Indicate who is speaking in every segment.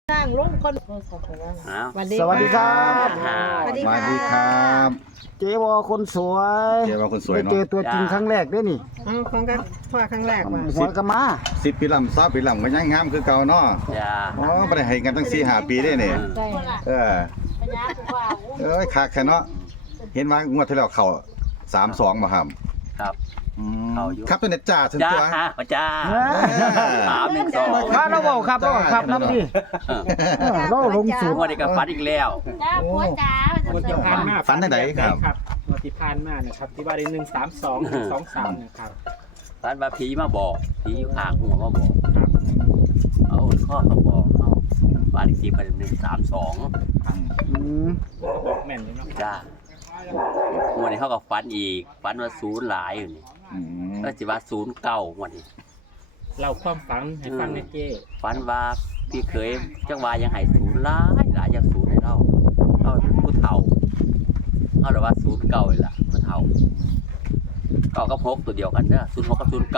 Speaker 1: สร้างร่มคน
Speaker 2: สวัสดีครับ
Speaker 1: สวัสดี
Speaker 3: สวัส
Speaker 1: ค่ะ
Speaker 3: ดีครับ
Speaker 2: เจวอคนสวย
Speaker 3: เจ้าว่าคนสวยเนาะ
Speaker 2: เจอตัวจริงครั้งแรกด้วยนี่
Speaker 1: เอาของกันพ่อครั้งแรกว่า
Speaker 2: หัวกะมา
Speaker 3: 10 ปีลำ20 ปีลำก็ยังงามคือเก่าเนาะ
Speaker 4: จ้า
Speaker 3: อ๋อบ่ได้ให้กันตั้ง4-5 ปีเด้นี่
Speaker 1: ใช่
Speaker 3: เออเอ้ยคักแท้เนาะเห็นว่างวดที่แล้วเข้า32บ่ครับ
Speaker 4: ครับ เข้าอยู่
Speaker 3: ครับตัวเน็ตจ้าถึง
Speaker 4: จ้า
Speaker 3: ตัว
Speaker 4: จ้า
Speaker 3: เออ
Speaker 4: 312
Speaker 2: มาเราบอกครับครับน้ำดิเราลงสูตร
Speaker 4: วันนี้ก็ฝันอีกแล้ว
Speaker 1: จ้าผัวจ๋า
Speaker 5: วันที่ผ่านมา
Speaker 3: ฝันได้ไหนครับ
Speaker 5: วันที่ผ่านมานะครับที่ว่าได้132 123นะครับ
Speaker 4: ฝันว่าผีมาบอกผีอยู่ข้างหัวมาบอก
Speaker 5: ครับ
Speaker 4: เอาข้อเขาบอกเอาบ้านอีกทีเป็น132
Speaker 2: อืม
Speaker 5: บอกแม่นเลยเนาะ
Speaker 4: จ้าวันนี้เขาก็ฝันอีกฝันว่าศูนย์หลายอยู่นี่
Speaker 3: อืม
Speaker 4: ก็สิว่าศูนย์เก้าวันนี้
Speaker 5: เราความฝันให้ฟังในเจ้
Speaker 4: ฝันว่าพี่เคยจังว่ายังให้ศูนย์หลายอย่างศูนย์ให้เราเป็นผู้เฒ่าเอาแต่ว่าศูนย์เก่าเลยล่ะผู้เฒ่าเก่าก็พกตัวเดียวกันเด้อ06กับ09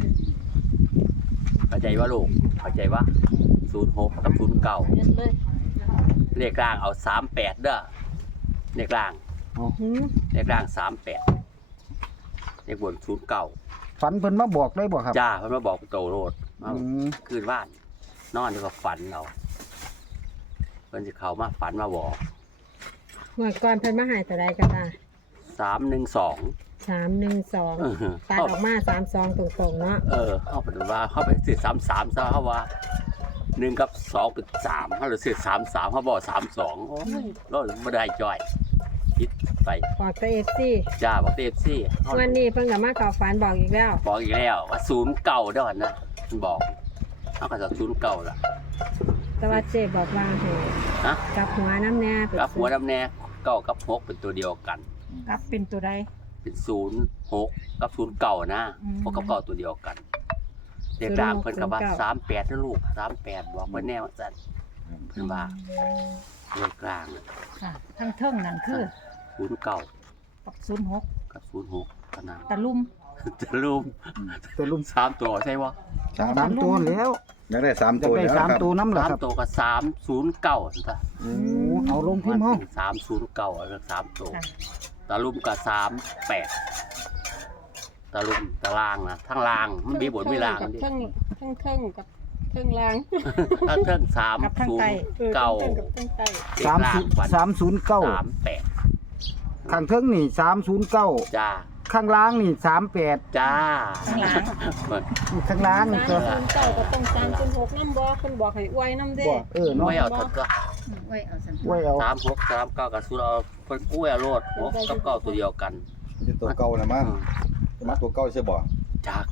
Speaker 4: เข้าใจว่าลูกเข้าใจว่า06กับ09เลขกลางเอา38เด้อเลขกลางเลขกลาง38เลขบน09
Speaker 2: ฝันเพิ่นมาบอกได้บ่ครับ
Speaker 4: จ้าเพิ่นมาบอกโตโรด
Speaker 2: อืม
Speaker 4: คืนบ้านนอนอยู่กับฝันเราเพิ่นสิเข้ามาฝันมาบอก
Speaker 1: เมื่อก่อนเพิ่นมาหายแต่ใดกันล่ะ
Speaker 4: 312
Speaker 1: 312ตัดออกมา32ตรงๆเนาะ
Speaker 4: เข้าไปดูว่าเข้าไปซื้อ33ซะเขาว่า1กับ2เป็น3เขาเลยซื้อ33เขาบอก32โอ้ยรถบ่ได้จ่อยคิดไป
Speaker 1: ขอตัว FC
Speaker 4: จ้าบอกเอฟซีเขา
Speaker 1: วันนี้เพิ่นก็มาเข้าฝันบอกอีกแล้ว
Speaker 4: บอกอีกแล้วว่า09เด้อนะมันบอกเขาก็จะ09ล่ะ
Speaker 1: แต่ว่าเจ๊บอกว่าให้
Speaker 4: ฮะ
Speaker 1: กลับหัวน้ำแน่เป็น
Speaker 4: กับหัวน้ำแน่9กับ6เป็นตัวเดียวกัน
Speaker 1: กลับเป็นตัวใด
Speaker 4: เป็น06กับ09นะ
Speaker 1: อืม
Speaker 4: 6กับ9ตัวเดียวกันเรียกร่างเพิ่นก็ว่า38นะลูก38บอกเพิ่นแน่ว่าซั่นเพิ่นว่าเรียกร่าง
Speaker 6: ค่ะทั้งเทิงนั่นคือ
Speaker 4: 09
Speaker 6: กับ06
Speaker 4: กับ06เท่านั้น
Speaker 6: ตะลุ่ม
Speaker 4: จะลุม
Speaker 2: ตัวลุม
Speaker 4: 3ตัวใช่บ่
Speaker 2: สามตัวแล้ว
Speaker 3: อยากได้3
Speaker 2: จะ
Speaker 3: ตัว
Speaker 2: ได้
Speaker 3: แล้ว
Speaker 2: สาม
Speaker 3: ครับ
Speaker 2: ตัวน้ำเหรอครับ
Speaker 4: 3ตัวก็309ซั่น
Speaker 2: โอ้เอาลงพิมพ์ห้อง
Speaker 4: 309เอา3ตัว
Speaker 6: ค่ะ
Speaker 4: ตะลุมก็38ตะลุมตะล่างนะทั้งล่างมันมีบนมีล่างดิ
Speaker 1: ทั้งกับทั้งล่าง
Speaker 4: ถ้าเทิง
Speaker 6: กับทั้งไต
Speaker 4: 309
Speaker 1: กับทั้งใต้
Speaker 4: เด็กล่างวัน
Speaker 2: 309
Speaker 4: 38
Speaker 2: ข้างเทิงนี่309
Speaker 4: จ้า
Speaker 2: ข้างล่างนี่38
Speaker 4: จ้า
Speaker 6: ข้างหลัง
Speaker 2: ข้างล่างนี่ก็
Speaker 1: 309ก็ต้อง306นำบ่เพิ่นบอกให้อวยนำเด้
Speaker 2: เออเนาะ
Speaker 4: ไม่เอาตัดก็
Speaker 6: ไว้เอาสัน
Speaker 2: ไว้เอา
Speaker 4: 36 39กับสุดเอาเพิ่นกู้เอาโลด6กับ9ตัวเดียวกัน
Speaker 3: เป็นตัวเก่านะมั้งมาตัวเก่าใช่บ่
Speaker 4: จาก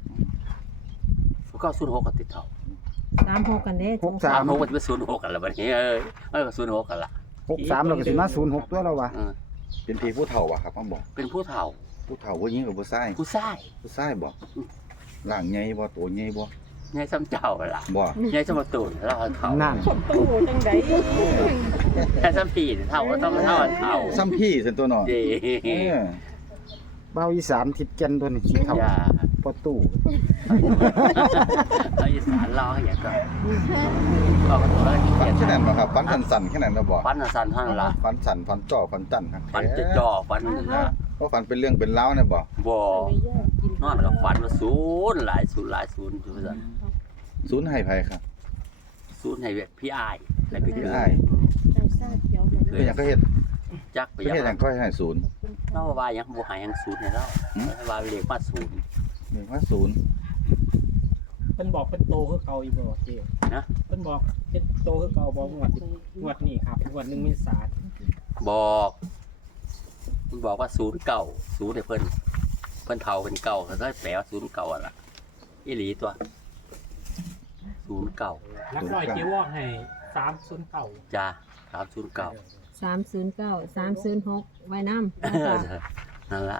Speaker 4: ก็06ก็ติดเท่า
Speaker 1: 36กันเด้
Speaker 4: 36มันจะเป็น06กันแล้วบัดนี้มันก็06กันล่ะ
Speaker 2: 63แล้วก็สิมา06ตัวแล้ววะ
Speaker 4: เออ
Speaker 3: เป็นผีผู้เฒ่าว่ะครับมาบอก
Speaker 4: เป็นผู้เฒ่า
Speaker 3: ผู้เฒ่าผู้หญิงกับผู้ชาย
Speaker 4: ผู้ชาย
Speaker 3: ผู้ชายบ่ร่างใหญ่บ่ตัวใหญ่บ่
Speaker 4: ใหญ่ซ้ำเจ้าล่ะ
Speaker 3: บ่
Speaker 4: ใหญ่ซ้ำประตูแล้วเฒ่า
Speaker 2: นั่น
Speaker 1: ตู้จังได๋
Speaker 4: ใหญ่ซ้ำพี่เฒ่าก็ต้องเฒ่า
Speaker 3: ซ้ำพี่ซั่นตัวเนาะ
Speaker 4: เด้
Speaker 3: เออ
Speaker 2: เบาอีสานทิดแก่นตัวนี้สิเข้า
Speaker 4: อย่า
Speaker 2: ประตู
Speaker 4: เอาอีสานรอให้อย่างก็ก็ตัวละเกี
Speaker 3: ฟั
Speaker 4: ย
Speaker 3: น
Speaker 4: ร
Speaker 3: แค่นั้นบ่ครับฟันสั่นๆแค่นั้นนะบ่
Speaker 4: ฟันสั่นเท่านั้นล่ะ
Speaker 3: ฟันสั่นฟันจ่อฟันจั่นครับ
Speaker 4: ฟันจะจ่อฟันนะ
Speaker 3: เพราะฟันเป็นเรื่องเป็นราวเนี่ยบ่
Speaker 4: บ่นอนกับฟันว่าศูนย์หลายศูนย์อยู่ซั่น
Speaker 3: ศูนย์ให้ไผครับ
Speaker 4: ศูนย์ให้เวทพี่อ้ายและพี่
Speaker 3: พี่
Speaker 4: เอ้
Speaker 3: อ้าย
Speaker 4: ย
Speaker 1: จังซ่าเขียว
Speaker 3: คือหยังก็เฮ็ด
Speaker 4: จักไป
Speaker 3: คือ
Speaker 4: ยัง
Speaker 3: เฮ็ดหยังก็ให้ศูนย์
Speaker 4: เราว่ายังบ่หายยังศูนย์ให้เราว่าเลขมาศูนย์
Speaker 3: นี่ว่าศูนย์
Speaker 5: เพิ่นบอกเพิ่นโตคือเก่าอยู่บ่เจ้
Speaker 4: นะ
Speaker 5: เพิ่นบอกเป็นโตคือเก่าบ่งวดนี้ครับงวด1เมษายน
Speaker 4: บอกมันบอกว่าศูนย์เก่าศูนย์ให้เพิ่นเฒ่าเป็นเก่าก็ได้แปลว่าศูนย์เก่าอ่ะล่ะอีหลีตัวศูนย์เก่า
Speaker 5: นักร้อยเจ้วอกให้309
Speaker 4: จ้า309
Speaker 1: 309 306ไว้นำ
Speaker 4: นั่นละ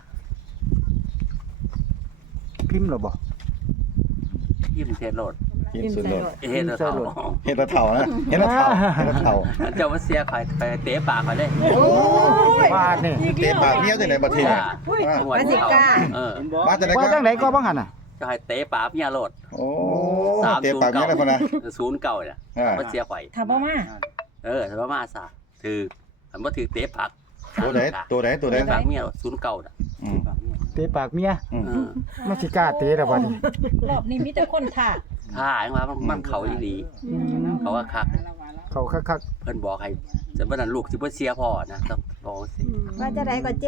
Speaker 2: พิมพ์เหรอบ่
Speaker 4: ยิ้มเทศโลด
Speaker 3: กินศูนย์โลด
Speaker 4: เฮ็ดเท่า
Speaker 3: เฮ็ดละเฒ่านะเฮ็ดละเฒ่าเฮ็ดละเฒ่า
Speaker 4: เจ้ามาเสียข่อยไปเตะปากข่อยเลย
Speaker 2: บาดนี่
Speaker 3: เตะปากเมียจังได๋บ่ทีน่ะ
Speaker 4: จังหวัดเขาเออ
Speaker 3: มาจังได๋
Speaker 2: ว่า
Speaker 3: ก็
Speaker 2: จังไหนก็บ้างหั่นน่ะ
Speaker 4: จะให้เตะปากเมียโลด
Speaker 3: โอ้
Speaker 2: โ
Speaker 3: เตะปากเมียแล้วคนน่ะ
Speaker 4: 09น่ะ
Speaker 3: อ่า
Speaker 4: บ่เสียข่อย
Speaker 6: ถ้าบ่มา
Speaker 4: ถ้าบ่มาซะถือคันบ่ถือเตะปาก
Speaker 3: ตัวไหน
Speaker 4: เตะปากเมีย09น่ะ
Speaker 3: อืม
Speaker 2: เตะปากเมีย
Speaker 3: อืม
Speaker 4: เออ
Speaker 2: มันสิกล้าเตะแล้วบัดนี้
Speaker 6: รอบนี้มีแต่คนท่า
Speaker 4: ถ้าจังว่ามันเข้าอีหลีเขาว่าคัก
Speaker 2: เขาคัก
Speaker 4: เพิ่นบอกให้จะบ่นั้นลูกสิบ่เสียพ่อนะต้องบอกสิ
Speaker 1: ว่าจะได้ก็เจ้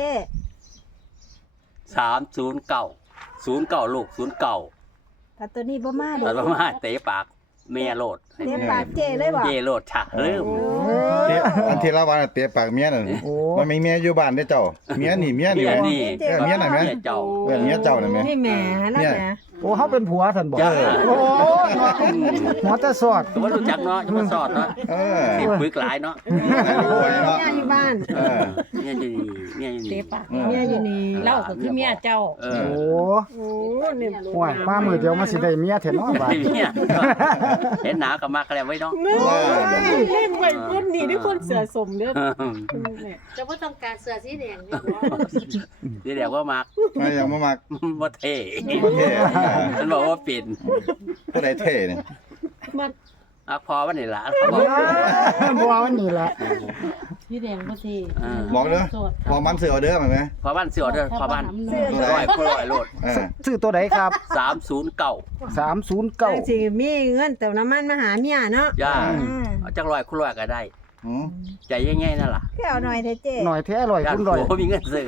Speaker 4: 309 ลูก09
Speaker 1: ถ้าตัวนี้บ่มา
Speaker 4: แล้วบ่มาเตะปากเมียโลด
Speaker 1: เต็มปากเจ้เลยบ่
Speaker 4: เจโลดฉะลืม
Speaker 3: เตะอันที่ละวันน่ะเตะปากเมียน่ะ
Speaker 2: ๆโอ้
Speaker 3: มันมีเมียอยู่บ้านเด้อเจ้าเมียนี่
Speaker 4: เมียนี่
Speaker 3: เมียน่ะแม่
Speaker 4: เมียเจ้า
Speaker 3: เมียเจ้าน่ะแม่
Speaker 1: นี่แหม่นะแหม่
Speaker 2: โอ้เฮาเป็นผัวท่านบ่
Speaker 4: จ้า
Speaker 2: โอ้เนาะหัวแต่สอด
Speaker 4: ก็บ่รู้จักเนาะจะมาสอดเนาะ
Speaker 3: เออ
Speaker 4: สิปึกหลายเนาะ
Speaker 3: รวยเนาะ
Speaker 1: เมียอยู่บ้าน
Speaker 3: เออ
Speaker 4: เมียอยู่นี่เมียอยู่
Speaker 6: เตะ
Speaker 4: นี่
Speaker 6: ปาก
Speaker 1: เมียอยู่นี่
Speaker 6: เล่าก็คือเมียเจ้า
Speaker 4: เอ
Speaker 2: โอ้
Speaker 4: อ
Speaker 1: โอ้นี่
Speaker 2: ห่วยมามื้อเดียวมันสิได้เมียแท้เนาะบาด
Speaker 4: เมียเห็นหนาก็มากแล้วไว้เนาะ
Speaker 1: เล่นไว้คนนี้ด้วยคนเสือสมเด้อ
Speaker 6: จะบ่ต้องการเสื้อสีแดงนี่บ่
Speaker 4: นี่เดี๋ยวว่ามัก
Speaker 3: ไม่ยังบ่มัก
Speaker 4: บ่เท่
Speaker 3: บ่เท่
Speaker 4: มันบอกว่าปิ่น
Speaker 3: ผู้ใดเท่เนี่ย
Speaker 4: พอมันนี่ล่ะเขาบอก
Speaker 2: บ่เอาอันนี้ล่ะ
Speaker 6: สีแดงบ่สิ
Speaker 3: บอกเด้อพอมันซื้อออเดอร์มาไหม
Speaker 4: พอบ้านเสือเด้อพอบ้าน
Speaker 3: ตัวไหน
Speaker 4: ร้อยโลด
Speaker 3: เออ
Speaker 2: ซื้อตัวใดครับ
Speaker 4: 309
Speaker 1: จัง
Speaker 2: 309
Speaker 1: สิมีเงินเติมน้ำมันมาหาเมียเนาะ
Speaker 4: ย่าเอาจักร้อยคุณร้อยก็ได้
Speaker 3: อืม
Speaker 4: ใจง่ายๆนั่นล่ะ
Speaker 1: แค่เอาหน่อยเถอะเจ้
Speaker 2: หน่อยแท้ร้อย
Speaker 4: ย่าน
Speaker 2: คุณ
Speaker 4: ผั
Speaker 2: ร้อยว
Speaker 4: บ่มีเงินซื้อ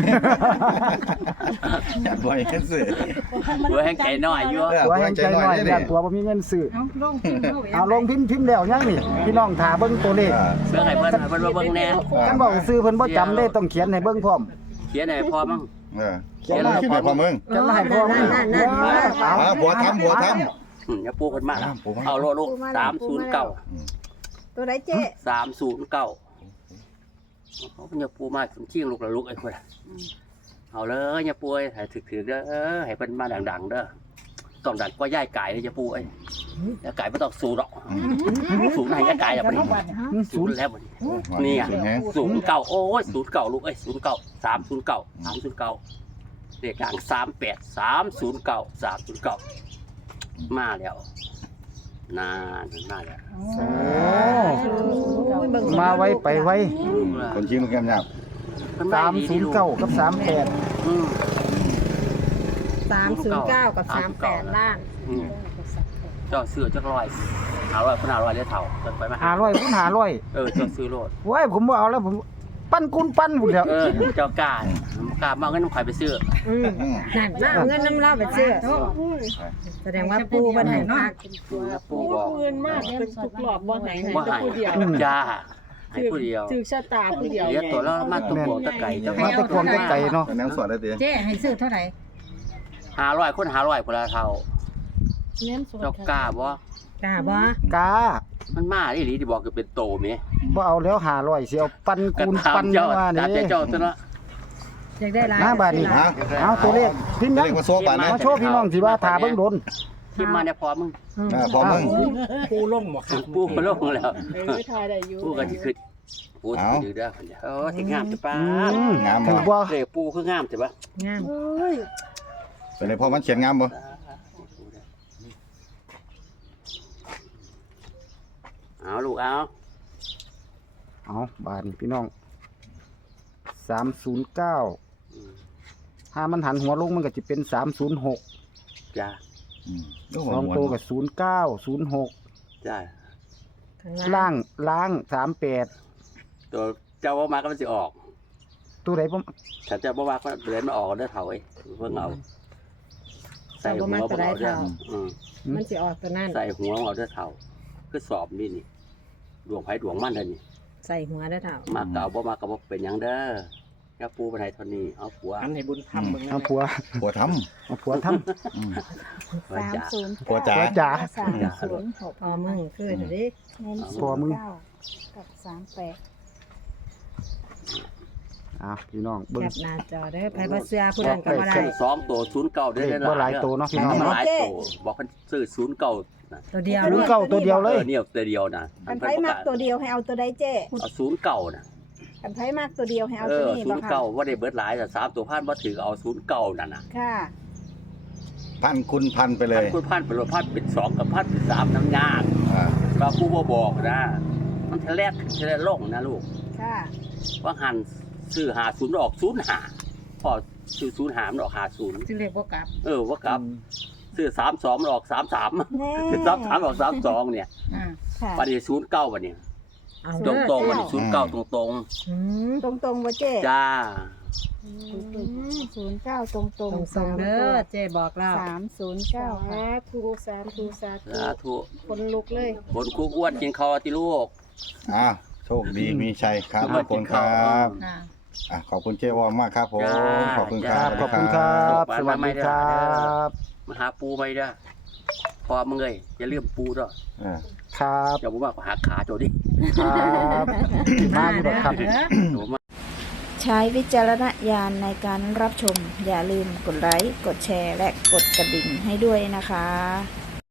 Speaker 3: อยากบ่อยกันซื้อ
Speaker 4: ผัวแห้งใจน้อยอยู่
Speaker 2: ตัวแห่งใจหน่อยย่านตัวบ่มีเงินซื้อ
Speaker 6: เอาลงพิมพ์เข้าไป
Speaker 2: เอาลงพิมพ์แล้วยังนี่พี่น้องถาเบิ่งตัวเลข
Speaker 4: เบิ่งให้เพิ่นให้เพิ่นมาเบิ่งแน่
Speaker 2: คันบอกซื้อเพิ่นบ่จำได้ต้องเขียนให้เบิ่งพร้อม
Speaker 4: เขียนให้พอมั้ง
Speaker 3: เออเขียนมาคิดให้พอมึง
Speaker 2: เขียนมาให้พร้อม
Speaker 1: นั่น
Speaker 2: เอา
Speaker 3: หัวทำ
Speaker 4: อย่าปลูกขึ้นมา
Speaker 3: ปลูกมา
Speaker 4: เอาโลดลูก309
Speaker 1: ตัวไหนเจ้
Speaker 4: 309เขาอย่าปูมาสมชิงลูกละลูกไอ้คนเอาเลยอย่าปูให้ถึกๆเด้อให้เพิ่นมาดังๆเด้อต้องดังก็ย่ายไก่เลยอย่าปูไอ้ย่าไก่บ่ต้องสูดอกสูงให้ย่าไก่อ่ะบัดนี้สูงแล้วบัดนี้ นี่อ่ะ 09โอ้ย09ลูกเอ้ย09 309เลขกลาง38 309มาแล้วนานมาแล้ว
Speaker 2: โอ้มาไวไปไว
Speaker 3: คนชิงลูกแก้มยาว
Speaker 2: 309กับ38
Speaker 4: อืม
Speaker 1: 309 กับ 38 ล่าง
Speaker 4: อืมเจ้าซื้อจักร้อย500คน500เลยเท่าจนไปมา
Speaker 2: 500คูณ500
Speaker 4: เจ้าซื้อโลด
Speaker 2: โอ้ยผมบ่เอาแล้วผมปั้นกุนปั้นพุ่นเดียว
Speaker 4: เจ้ากล้ามาเอาเงินน้ำข่อยไปซื้อ
Speaker 1: นั่นมาเอาเงินน้ำเราไปซื้อแสดงว่าปูบ่ให้มาก
Speaker 4: ปู่บอก
Speaker 7: เงินมากเป็นทุกหลอบบ่ไหนไหน
Speaker 4: ว่า
Speaker 7: แต่
Speaker 4: ให้
Speaker 7: ผู้เดียว
Speaker 4: จ้าให้ผู้เดียว
Speaker 7: ถือชะตาผู้เดียว
Speaker 4: เหลือตัวแล้วมาตัวบวกตะไก่เจ้า
Speaker 2: มาแต่ความแต่ไกลเนาะ
Speaker 3: แนวสวนได้ติ
Speaker 6: เจ๊ให้ซื้อเท่าไหร่
Speaker 4: 500คน500คนละเท่า
Speaker 7: เน้นสด
Speaker 4: เจ้ากล้าบ่
Speaker 1: กล้าบ่
Speaker 2: กา
Speaker 4: มันมาอีหลีที่บอกก็เป็นโตแม่
Speaker 2: บ่เอาแล้ว500สิเอาปั้น
Speaker 4: ก็
Speaker 2: กุน
Speaker 4: ถาม
Speaker 2: ปั้น
Speaker 4: เจ้า
Speaker 2: ว่า
Speaker 4: ถาม
Speaker 2: นี่
Speaker 4: เจ้าซะเนาะ
Speaker 1: อยากได้หลาย
Speaker 2: มาบาดนี้
Speaker 3: ฮะ
Speaker 2: เอาตัวเลขพิมพ์ยัง
Speaker 3: เรียกว่าโซบานนะ
Speaker 2: มาโชว์พี่น้องสิว่าถาเบิ่งโดน
Speaker 4: ที่มาเนี่ยพอมึง
Speaker 3: พอมึง
Speaker 5: ปูลงหมดครับ
Speaker 4: ปูมาลงแล้ว
Speaker 7: ไม่ทายได้อยู่
Speaker 4: ปูก็สิขึ้นปูสิเด้อสิงามจะป้า
Speaker 3: งาม
Speaker 2: ถือ
Speaker 3: บ่
Speaker 2: บ่
Speaker 4: เลขปูคืองามจะป่ะ
Speaker 1: งาม
Speaker 3: เป็นไรพอมันเขียนงามบ่
Speaker 4: เอาลูกเอา
Speaker 2: เอาบาดนี้พี่น้อง309ถ้ามันหันหัวลงมันก็สิเป็น306
Speaker 4: จ้า
Speaker 2: สองตัวก็09 06
Speaker 4: จ้า
Speaker 2: ล่าง38
Speaker 4: ตัวเจ้าว่ามาก็มันสิออก
Speaker 2: ตัวใดผม
Speaker 4: ถ้าเจ้าบ่ว่าก็เดินมาออกเด้อเฒ่าเอ้ยเพิ่งเอาใส่หัวบ่เอาเด้ออืม
Speaker 1: มันสิออกตัวนั้น
Speaker 4: ใส่หัวเอาเด้อเฒ่าคือสอบนี่ดวงไผดวงมันเด้อนี่
Speaker 1: ใส่หัวได้เท่า
Speaker 4: มาเก่าบ่มาก็บ่เป็นหยังเด้ออย่าปูไปไหนเท่านี้เอาผัว
Speaker 5: อันให้บุญทำมึง
Speaker 2: เอาผัว
Speaker 3: ผัวท
Speaker 2: เอาผัวทำ
Speaker 4: ว่าจ้า
Speaker 3: ำผัวจ๋า
Speaker 2: ผัวจ๋า
Speaker 1: พอมึงคือเดี๋ยวนี้
Speaker 2: ผัวมึง
Speaker 6: กับ38
Speaker 2: อ่ะพี่น้องเบิ่
Speaker 1: แค
Speaker 2: ง
Speaker 1: ปหน้าจอเด้อไผบ่เสื้อผู้นั้นก็บ่ได้
Speaker 4: 2ตัว09เด้อ
Speaker 2: เลขบ่หลายตัวเนาะพี่น้อง
Speaker 4: มัน
Speaker 2: เนาะ
Speaker 4: หลายตัวบอกเพิ่นซื้อ09น่ะ
Speaker 1: ตัวเดียว
Speaker 2: 09ตัวเดียวเลย
Speaker 4: เนี่ยตัวเดียวน่ะ
Speaker 8: กันไผมักตัวเดียวให้เอาตัวใดเจ้
Speaker 4: เอา09น่ะ
Speaker 8: กันไผมักตัวเดียวให้เอาตัวนี้บ่ค่ะ
Speaker 4: 09บ่ได้เบิดหลายแต่3ตัวพันบ่ถือเอา09นั่นน่ะ
Speaker 8: ค่ะ
Speaker 3: พันคุณพันไปเล
Speaker 4: พัน
Speaker 3: ย
Speaker 4: คุณพันเป็นพันเป็น2กับพันเป็น3น้ำยาก
Speaker 3: อ่า
Speaker 4: ว่าผู้บ่บอกนะมันทะเลกทะเลลงนะลูก
Speaker 8: ค่ะ
Speaker 4: ว่าหันซื้อ50ออก05พอซื้อ05มันออก50
Speaker 6: สิเลขบ่กลับ
Speaker 4: ว่าครับซื้อ32มันออก33
Speaker 8: แน่
Speaker 4: ซื้อ33ออก32เนี่ย
Speaker 6: อ่า
Speaker 8: ค่ะ
Speaker 4: วันนี้09วันนี้
Speaker 1: เอา
Speaker 4: ต
Speaker 1: เด้อ
Speaker 4: รงๆวันนี้09ตรง
Speaker 1: อืม
Speaker 8: ตรงๆบ่เจ๊
Speaker 4: ๆจ้า
Speaker 8: 09ตรงๆ
Speaker 1: ตรงๆเด้อเจ๊บอกแล้ว
Speaker 8: 309ค่ะ
Speaker 7: สาธุสาธุสาธุ
Speaker 4: สาธุ
Speaker 7: คนลุกเลย
Speaker 4: คนคุกอ้วนกินข้าวที่ลูก
Speaker 3: อ่าโชคดีมีชัยครับ
Speaker 4: อืม
Speaker 3: ขอบคุณครับ
Speaker 6: ค่ะ
Speaker 3: ขอบคุณเจ๊วอมมากครับผม
Speaker 4: จ้า
Speaker 3: ขอบคุณค
Speaker 2: ค
Speaker 3: รั
Speaker 2: รับ บขอบคุณครับ สวัสดีครับ
Speaker 4: มาหาปูไปเด้อพอมึงเลยอย่าลืมปูเด้อ
Speaker 3: อ่า
Speaker 2: ครับ
Speaker 4: เดี๋ยวผมว่าหาขาโจดิ
Speaker 2: ครับมาอยู่ดอกครับ
Speaker 6: เด้อ
Speaker 4: เดี๋ยวผม
Speaker 8: ใช้วิจารณญาณในการรับชม อย่าลืมกดไลค์ กดแชร์ และกดกระดิ่งให้ด้วยนะคะ